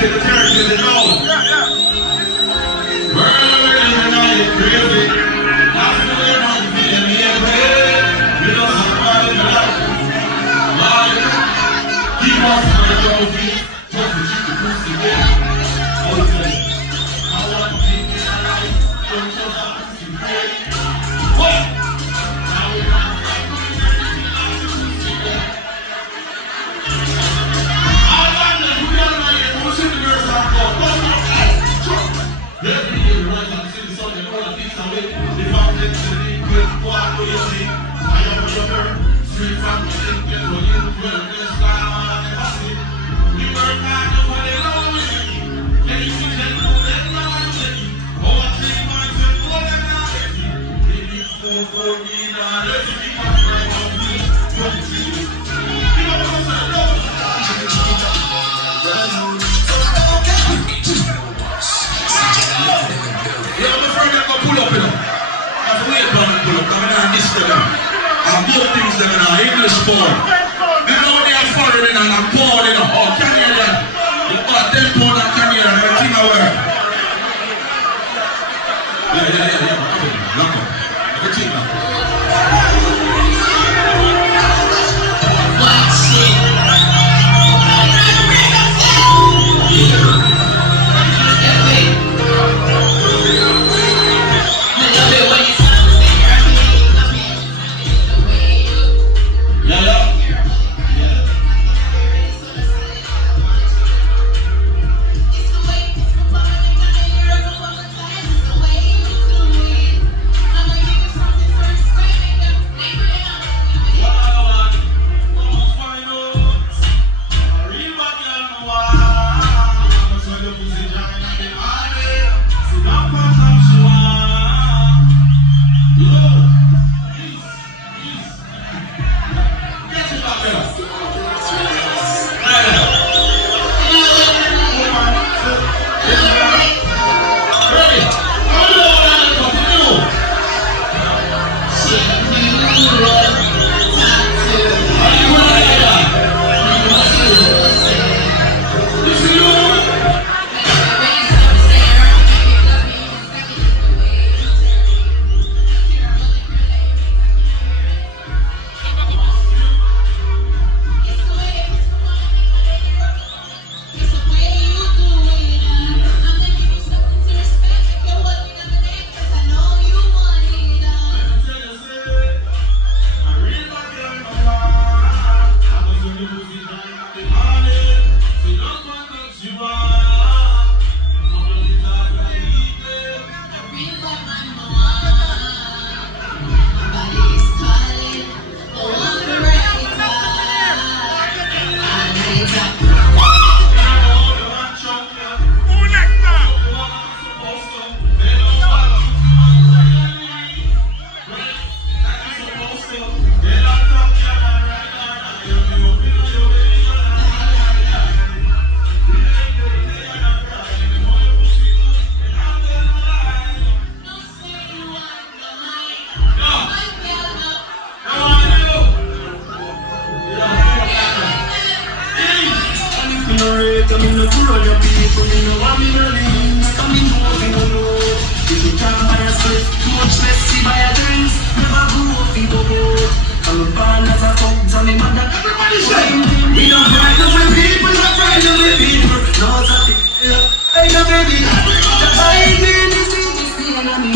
take the turn to the nose. World is a night crazy. That's the way I'm feeling me every day. We don't survive the life. Keep on for the trophy. Just to keep the pussy there. Okay. I want to be in a life. Don't just have to see great. What? Now we have to fight for everything like the pussy there. I want to be on my emotion to girls and go. Every day we rise up, see the sun and all the things away. The fountain to the good, what do you see? I am a lover, straight from the sink, get what you will, this guy on the body. We work hard to put it on with me. Can you see that no that man with me? Oh, I take myself more than I let me. Baby, for me, now let me keep on right on me. Don't you see it? You know what I'm saying? No. Yeah, my friend, I'm gonna pull up, you know. I'm wait for them to pull up, I'm gonna miss them. I'm both things them in English born. They know they are foreign and I'm born, you know. Oh, can you hear that? You got 10 pound and can you hear everything I wear? Yeah. Lock up. Everything now. Come in the world of people, you know I'm in the league. Come in home in the road. If you can't buy a skirt, too much messy buy a drinks. Never go off the boat. I'm a band as a fuck, so me mother. Everybody say, we don't fight no people, not fight no people. No, it's a thing. Hey, no baby, the hiding is in this thing, and I'm